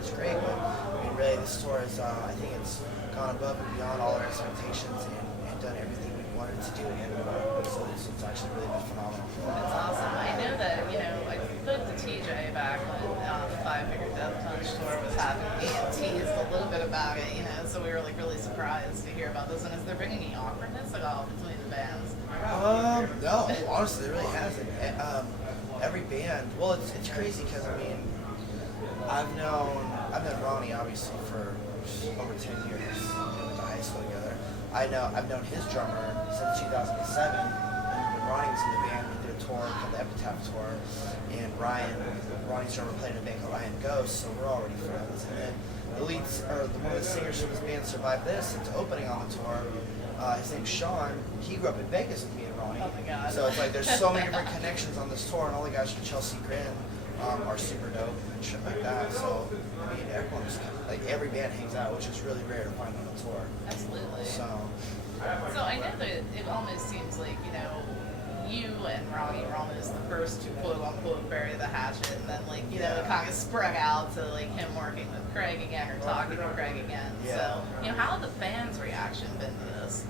is great, but I mean, really, this tour is, I think it's gone above and beyond all our expectations and done everything we wanted to do, and so it's actually really been phenomenal. That's awesome. I know that, I spoke to TJ back when the Five Finger Death Punch tour was happening and teased a little bit about it, so we were like really surprised to hear about this. And has there been any awkwardness at all between the bands? No, honestly, there really hasn't. Every band, well, it's crazy because I mean, I've known Ronnie obviously for over 10 years. We went to high school together. I've known his drummer since 2007. And when Ronnie was in the band, we did a tour called the Epitaph Tour, and Ronnie's drummer played in a band called Iron Ghost, so we're already friends. And then one of the singers from his band survived this. It's opening on the tour. His name's Sean. He grew up in Vegas with me and Ronnie. Oh my God. So it's like there's so many different connections on this tour, and all the guys from Chelsea Grin are super dope and shit like that. So I mean, everyone's like every band hangs out, which is really rare to find on a tour. Absolutely. So I know that it almost seems like, you and Ronnie were almost the first to quote unquote bury the hatchet, and then it kind of spread out to him working with Craig again or talking to Craig again. Yeah. So how have the fans' reaction been to this?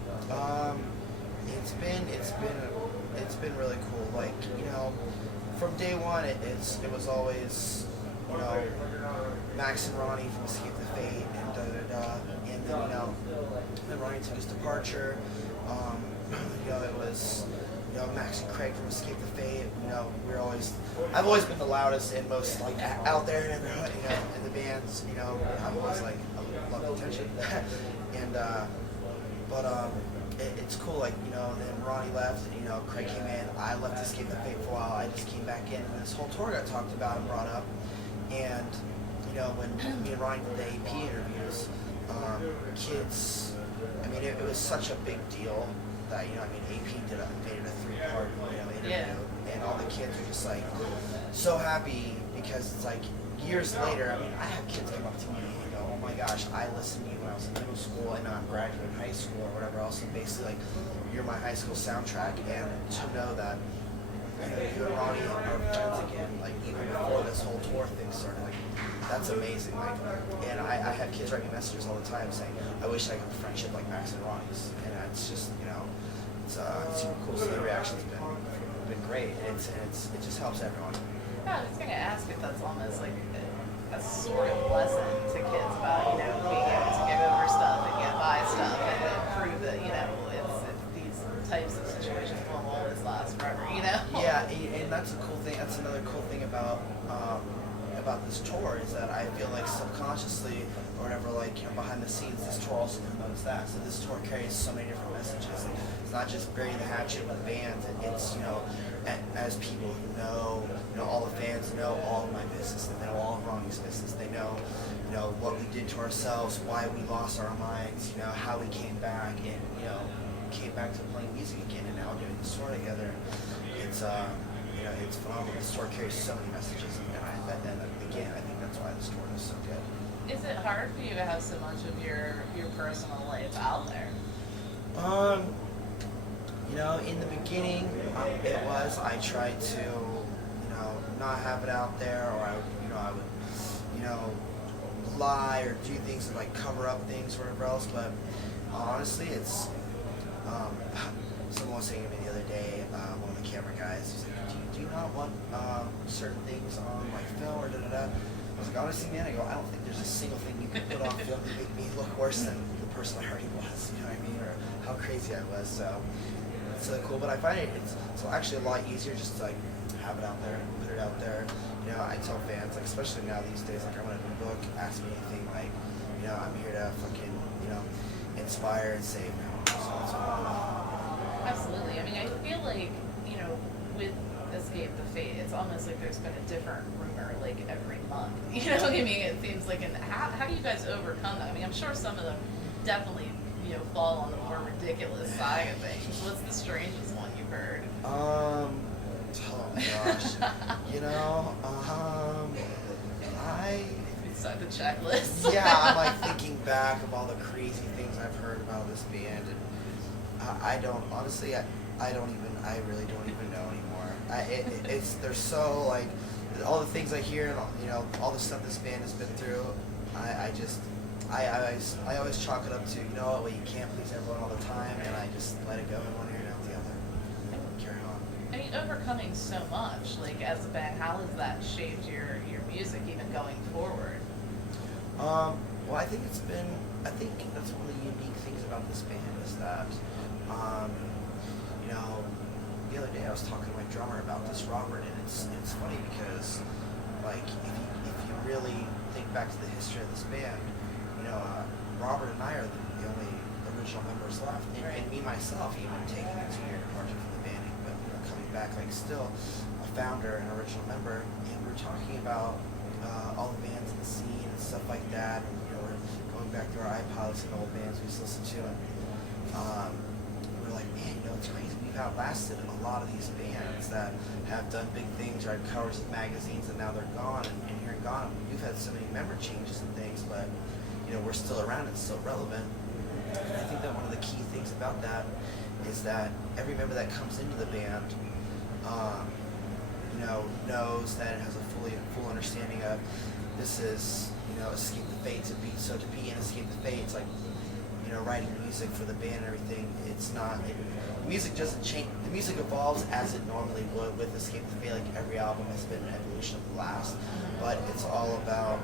It's been really cool. Like, from day one, it was always, Max and Ronnie from Escape the Fate and and then then Ronnie took his departure. It was Max and Craig from Escape the Fate. I've always been the loudest and most out there and in the bands. I'm always I love attention. And it's cool. Then Ronnie left and Craig came in. I left Escape the Fate for a while. I just came back in, and this whole tour got talked about and brought up. And when me and Ronnie did the AP interviews, kids. I mean, it was such a big deal that AP made it a 3-part interview, and all the kids were just so happy because it's years later. I mean, I have kids come up to me and go, "Oh my gosh, I listened to you when I was in middle school, and now I'm graduating high school or whatever else." And basically, you're my high school soundtrack, and to know that you and Ronnie are friends again, even before this whole tour thing started, that's amazing. And I have kids write me messages all the time saying, "I wish I could have a friendship like Max and Ronnie's," and it's just it's super cool. So the reaction's been great, and it just helps everyone. Yeah, I was going to ask if that's almost like a sort of lesson to kids about being able to get over stuff and get by stuff and then prove that it's these types of situations won't always last forever. Yeah, and that's a cool thing. That's another cool thing about this tour is that I feel subconsciously or whatever, behind the scenes, this tour also promotes that. So this tour carries so many different messages. It's not just bury the hatchet with bands. It's as people who know, all the fans know all of my business. They know all of Ronnie's business. They know, what we did to ourselves, why we lost our minds, how we came back and came back to playing music again, and now doing this tour together. It's it's phenomenal. This tour carries so many messages, and again, I think that's why this tour is so good. Is it hard for you to have so much of your personal life out there? In the beginning, it was. I tried to, not have it out there, or I would, lie or do things to cover up things or whatever else. But honestly, it's. Someone was saying to me the other day, one of the camera guys was like, do you not want certain things on film or da-da-da? I was like, honestly, man, I don't think there's a single thing you can put on film to make me look worse than the person I already was, you know what I mean? Or how crazy I was, so it's cool. But I find it's actually a lot easier just to have it out there, put it out there. I tell fans, especially now these days, I'm on a new book, ask me anything, I'm here to fucking, inspire and save now. So Absolutely. I mean, I feel with Escape the Fate, it's almost like there's been a different rumor every month. You know what I mean? It seems and how do you guys overcome that? I mean, I'm sure some of them definitely fall on the more ridiculous side of things. What's the strangest one you've heard? Oh my gosh. Beside the checklist. Yeah, I'm thinking back of all the crazy things I've heard about this band, and I don't honestly. I really don't even know anymore. They're so all the things I hear and all, all the stuff this band has been through, I always chalk it up to, well, you can't please everyone all the time, and I just let it go in one ear and out the other. Carry on. I mean, overcoming so much, like as a band, how has that shaped your music even going forward? Well, I think that's one of the unique things about this band is that, the other day I was talking to my drummer about this, Robert, and it's funny because, like, if you really think back to the history of this band, Robert and I are the only original members left, and me myself, even taking a 2-year departure from the band, but coming back, like, still a founder and original member, and we're talking about all the bands in the scene and stuff like that, and we're going back through our iPods and old bands we used to listen to, and we're like, man, it's crazy. We've outlasted a lot of these bands that have done big things, right? Covers of magazines, and now they're gone, and here and gone. We've had so many member changes and things, but we're still around and still relevant. And I think that one of the key things about that is that every member that comes into the band, knows that it has a full understanding of this is, Escape the Fate to be. So to be in Escape the Fate, it's like, writing music for the band and everything. It's not, music doesn't change. The music evolves as it normally would with Escape the Fate. Like every album has been an evolution of the last, but it's all about,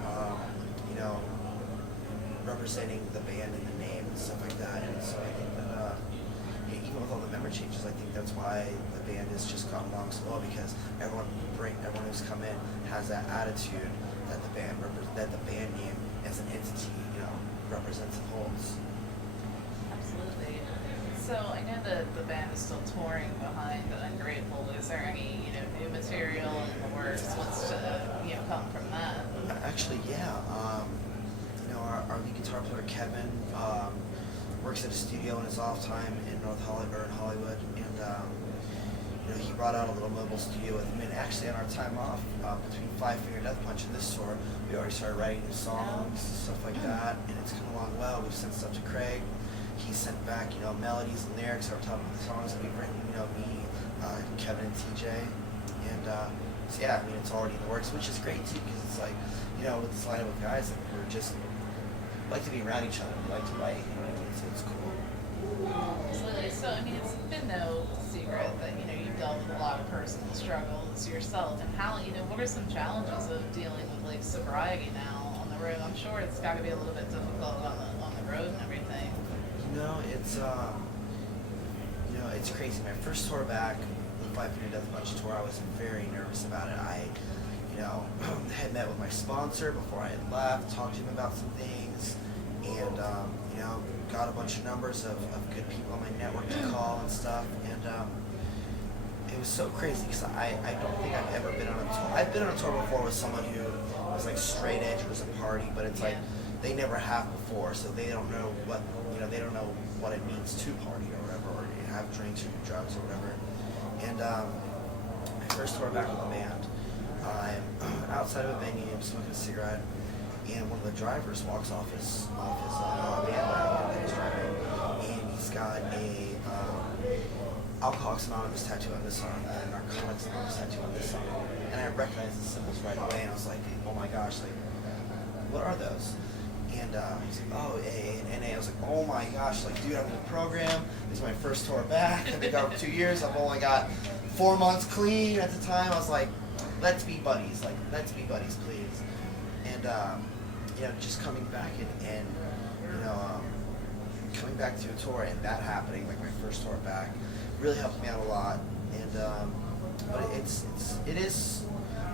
representing the band and the name and stuff like that. And so I think that, even with all the member changes, I think that's why the band has just gone along so well, because everyone who's come in has that attitude that the band name as an entity, represents and holds. Absolutely. So I know that the band is still touring behind Ungrateful. Is there any, new material in the works? What's to, come from that? Actually, yeah. Our lead guitar player Kevin works at a studio in his off time in Hollywood, and he brought out a little mobile studio with him. And actually, on our time off between Five Finger Death Punch and this tour, we already started writing new songs, stuff like that, and it's come along well. We've sent stuff to Craig. He sent back, melodies and lyrics over top of the songs that we've written. Me, Kevin, and TJ, and so yeah, it's already in the works, which is great too, because it's like, with this lineup of guys, like, we're just like to be around each other. We like to write, so it's cool. Absolutely. So, it's been no secret that, you've dealt with a lot of personal struggles yourself, and how, what are some challenges of dealing with, like, sobriety now on the road? I'm sure it's got to be a little bit difficult on the road and everything. It's crazy. My first tour back, the Five Finger Death Punch tour, I was very nervous about it. I, had met with my sponsor before I had left, talked to him about some things, and, got a bunch of numbers of good people on my network to call and stuff, and it was so crazy because I don't think I've ever been on a tour. I've been on a tour before with someone who was like straight edge, was a party, but it's like they never have before, so they don't know what, they don't know what it means to party or whatever, or have drinks or do drugs or whatever. And my first tour back with the band, I'm outside of a venue, I'm smoking a cigarette, and one of the drivers walks off his van wagon that he's driving, and he's got a Alcoholics Anonymous tattoo on this arm and a Narcotics Anonymous tattoo on this arm. And I recognized the symbols right away, and I was like, oh my gosh, like, what are those? And he's like, oh, AA and NA. I was like, oh my gosh, like, dude, I'm in the program. This is my first tour back. I've been gone for 2 years. I've only got 4 months clean at the time. I was like, let's be buddies. Like, let's be buddies, please. And, just coming back and coming back to a tour and that happening, like my first tour back, really helped me out a lot. And, but it is,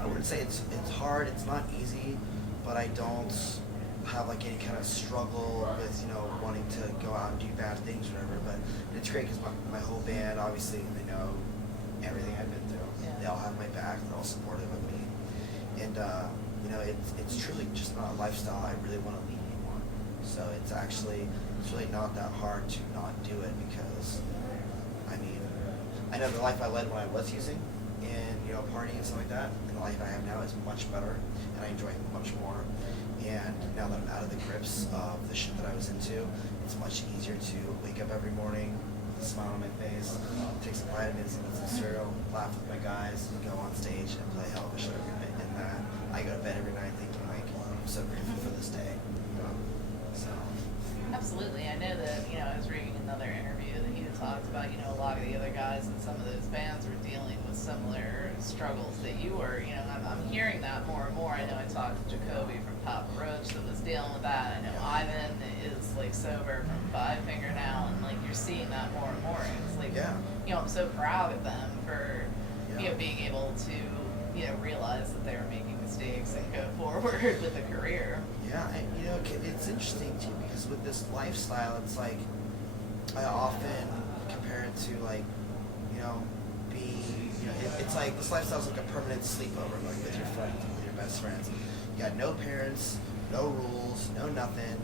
I wouldn't say it's hard. It's not easy, but I don't have like any kind of struggle with wanting to go out and do bad things or whatever. But it's great because my whole band, obviously, they know everything I've been through. Yeah. They all have my back. They're all supportive of me, and it's truly just not a lifestyle I really want to lead anymore. So it's really not that hard to not do it, because I know the life I led when I was using and partying and stuff like that, and the life I have now is much better, and I enjoy it much more. And now that I'm out of the grips of the shit that I was into, it's much easier to wake up every morning, a smile on my face, take some vitamins, eat some cereal, laugh with my guys, and go on stage and play a hell of a show every night. And I go to bed every night thinking like, I'm so grateful for this day. So. Absolutely. I know that, I was reading another interview that he had talked about, a lot of the other guys in some of those bands were dealing with similar struggles that you were. I'm hearing that more and more. I know I talked to Jacoby from Papa Roach that was dealing with that. I know Ivan is like sober from Five Finger now, and like you're seeing that more and more. It's like, I'm so proud of them for, being able to, realize that they were making mistakes and go forward with a career. Yeah, and it's interesting too because with this lifestyle, it's like I often compare it to like, being, it's like this lifestyle is like a permanent sleepover, like with your friends, with your best friends. You got no parents, no rules, no nothing.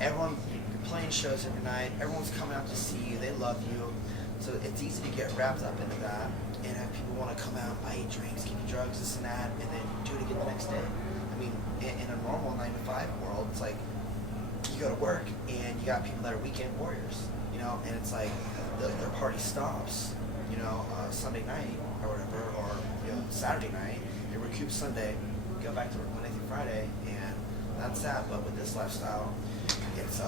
Everyone you're playing shows every night. Everyone's coming out to see you. They love you, so it's easy to get wrapped up into that and have people want to come out, buy you drinks, give you drugs, this and that, and then do it again the next day. I mean, in a normal 9-to-5 world, it's like you go to work and you got people that are weekend warriors, and it's like their party stops, Sunday night or whatever, or Saturday night. They recoup Sunday, go back to work Monday through Friday, and that's that. But with this lifestyle, it's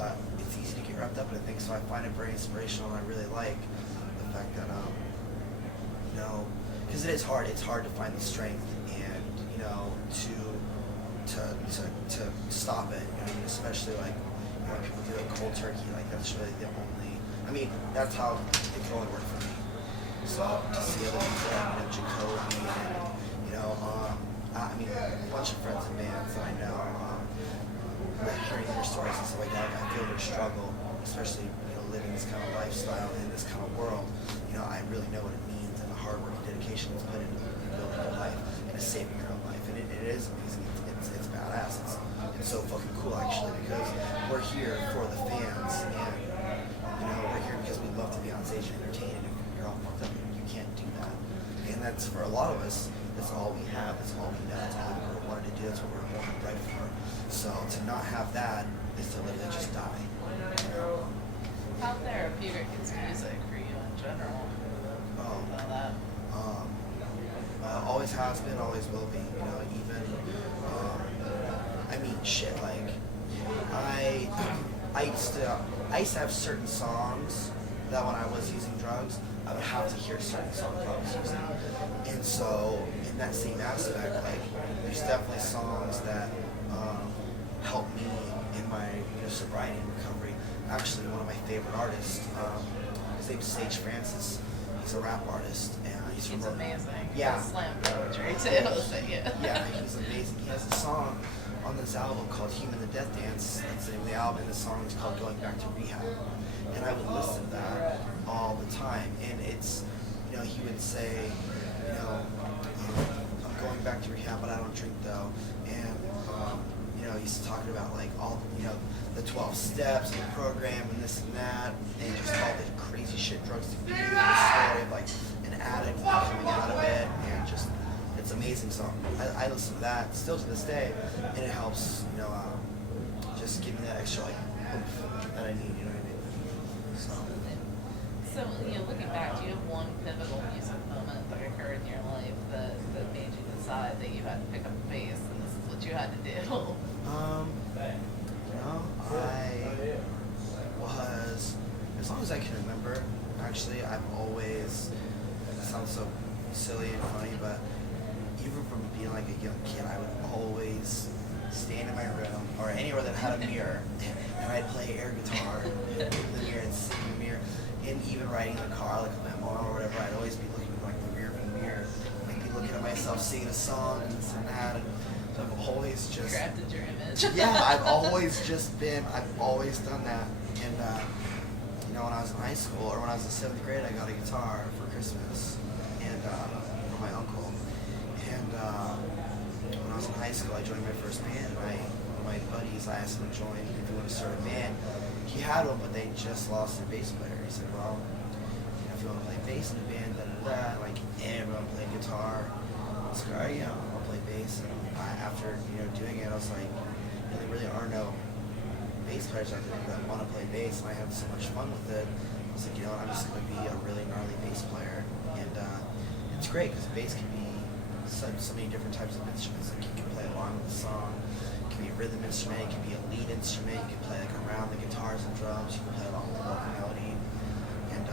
easy to get wrapped up in things. So I find it very inspirational, and I really like the fact that because it is hard. It's hard to find the strength and to stop it. Especially like when people do it cold turkey. Like that's really the only. I mean, that's how it can only work for me. So to see other people, Jacoby, and I mean, a bunch of friends and bands that I know. Hearing their stories and stuff like that, I feel their struggle, especially living this kind of lifestyle in this kind of world. I really know what it means and the hard work and dedication that's put into building your life and saving your own life. And it is amazing. It's badass. It's so fucking cool actually because we're here for the fans and we're here because we love to be on stage and entertain. And if you're all fucked up, you can't do that. And that's for a lot of us. That's all we have. That's all we know. That's all we wanted to do. That's what we're born and bred for. So to not have that is to literally just die. How therapeutic is music for you in general? That. Always has been, always will be. Even I mean, shit. Like I used to have certain songs that when I was using drugs, I would have to hear certain songs I was using. And so, in that same aspect, like, there's definitely songs that help me in my sobriety and recovery. Actually, one of my favorite artists, his name's Sage Francis. He's a rap artist, and he's amazing. Yeah. Slam poetry too. Yeah, he's amazing. He has a song on this album called Human the Death Dance. That's the name of the album, and the song is called Going Back to Rehab. And I would listen to that all the time. And it's, he would say, I'm going back to rehab, but I don't drink though. And, he's talking about like all, the 12 steps and the program and this and that, and just all the crazy shit drugs to do, the story of like an addict coming out of it, and just, it's an amazing song. I listen to that still to this day, and it helps, just give me that extra like oomph that I need, you know what I mean? So, looking back, do you have one pivotal music moment that occurred in your life that made you decide that you had to pick up a bass and this is what you had to do? I was, as long as I can remember, actually, I've always, it sounds so silly and funny, but even from being like a young kid, I would always stand in my room or anywhere that had a mirror, and I'd play air guitar in the mirror and sing in the mirror. And even riding in the car, like with my mom or whatever, I'd always be looking in like the rear view mirror, like be looking at myself singing a song and this and that. And so I've always just Crafted your image. Yeah, I've always done that. And when I was in high school or when I was in 7th grade, I got a guitar for Christmas and from my uncle. And when I was in high school, I joined my first band. And one of my buddies, I asked him to join if he wanted to start a band. He had one, but they just lost their bass player. He said, well, if you want to play bass in a band, like everyone played guitar. I was like, all right, yeah, I'll play bass. And after doing it, I was like, there really are no bass players out there that want to play bass, and I had so much fun with it. I was like, you know, I'm just gonna be a really gnarly bass player, and it's great because bass can be so many different types of instruments. Like you can play along with the song. It can be a rhythm instrument. It can be a lead instrument. You can play like around the guitars and drums. You can play along with the vocal melody, and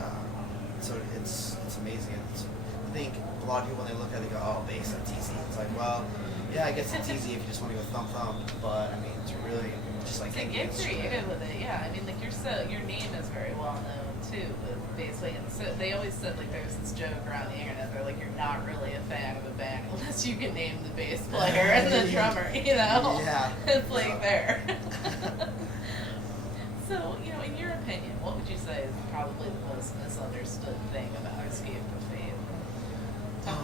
so it's amazing. I think a lot of people when they look at it, they go, "Oh, bass, that's easy." It's like, well, yeah, I guess it's easy if you just want to go thump thump, but I mean, it's really just like To any get instrument. creative with it, yeah. I mean, like your name is very well known too with bass playing. So they always said like there's this joke around the internet. They're like you're not really a fan of a band unless you can name the bass player and the drummer. You know, Yeah. it's like there. So, you know, in your opinion, what would you say is probably the most misunderstood thing about Escape of Fate?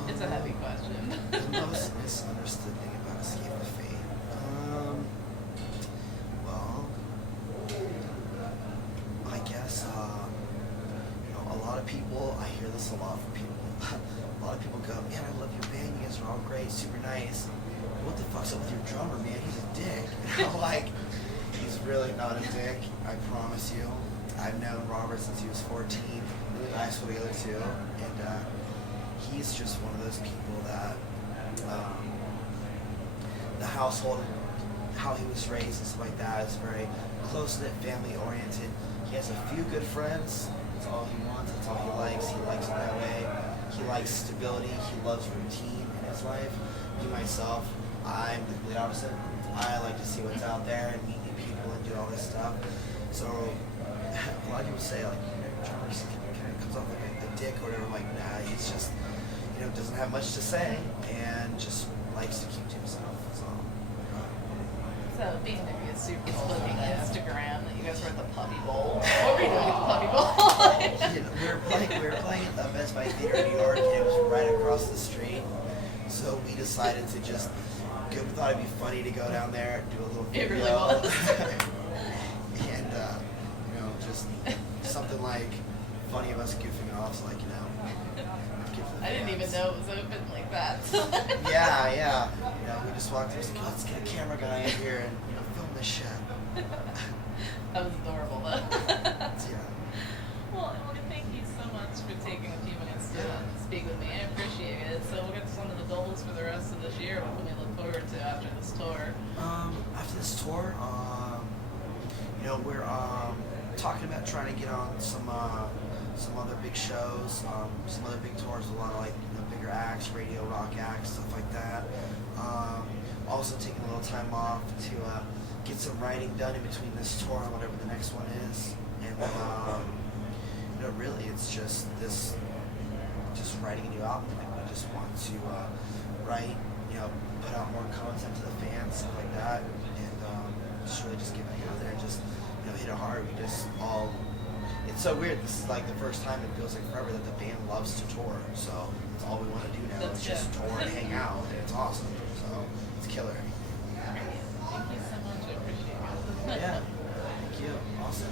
It's a heavy question. The most misunderstood thing about Escape of Fate. Well, I guess you know, a lot of people. I hear this a lot from people. A lot of people go, "Man, I love your band. You guys are all great, super nice. What the fuck's up with your drummer, man? He's a dick." And I'm like, he's really not a dick. I promise you. I've known Robert since he was 14. We went to high school together too, and he's just one of those people that the household, how he was raised and stuff like that, is very close-knit, family-oriented. He has a few good friends. That's all he wants. That's all he likes. He likes it that way. He likes stability. He loves routine in his life. Me, myself, I'm the complete opposite. I like to see what's out there and meet new people and do all this stuff. So a lot of people say, like, you know, drummer kind of comes off like a dick or whatever. I'm like, nah, he's just, you know, doesn't have much to say and just likes to keep to himself. So, being maybe a super looking Instagram that you guys were at the Puppy Bowl. What were you doing at the Puppy Bowl? You know, we were playing at the Best Buy Theater in New York, and it was right across the street. So we decided to just go. We thought it'd be funny to go down there and do a little video. It really was. And you know, just something like funny of us goofing off, so like, you know. I didn't even know it was open like that. Yeah. You know, we just walked in and was like, let's get a camera guy in here and, you know, film this shit. That was adorable, though. Yeah. Well, thank you so much for taking a few minutes to speak with me. I appreciate it. So we'll get to some of the goals for the rest of this year. What can we look forward to after this tour? After this tour, you know, we're talking about trying to get on some other big shows, some other big tours, a lot of like, you know, bigger acts, radio rock acts, stuff like that. Also taking a little time off to get some writing done in between this tour and whatever the next one is. And you know, really, it's just writing a new album. Like, we just want to write, you know, put out more content to the fans, stuff like that, and just really just get back out there and just, you know, hit it hard. We just all. It's so weird. This is like the first time it feels like forever that the band loves to tour. So that's all we want to do now. That's is just good. tour and hang out, and it's awesome. So it's killer. Thank you so much. I appreciate it. Yeah. Thank you. Awesome.